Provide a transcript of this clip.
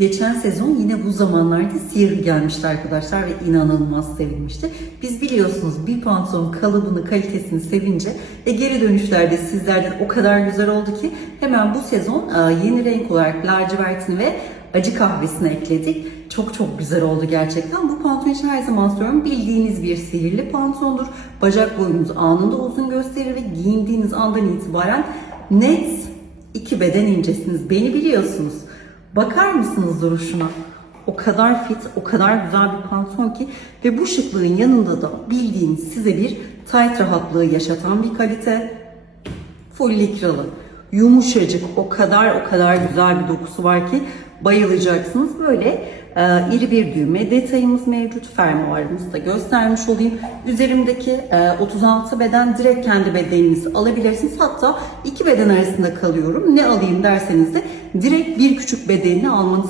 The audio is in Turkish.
Geçen sezon yine bu zamanlarda sihirli gelmişti arkadaşlar ve inanılmaz sevilmişti. Biz biliyorsunuz bir pantolon kalıbını, kalitesini sevince ve geri dönüşlerde sizlerden o kadar güzel oldu ki hemen bu sezon e, yeni renk olarak lacivertini ve acı kahvesini ekledik. Çok çok güzel oldu gerçekten. Bu pantolon için her zaman söylüyorum bildiğiniz bir sihirli pantolondur. Bacak boyunuzu anında uzun gösterir ve giyindiğiniz andan itibaren net iki beden incesiniz. Beni biliyorsunuz. Bakar mısınız duruşuna? O kadar fit, o kadar güzel bir pantolon ki ve bu şıklığın yanında da bildiğiniz size bir tight rahatlığı yaşatan bir kalite. Full likralı. Yumuşacık, o kadar o kadar güzel bir dokusu var ki bayılacaksınız. Böyle e, iri bir düğme detayımız mevcut. Fermuarımızı da göstermiş olayım. Üzerimdeki e, 36 beden direkt kendi bedeninizi alabilirsiniz. Hatta iki beden arasında kalıyorum. Ne alayım derseniz de direkt bir küçük bedenini almanız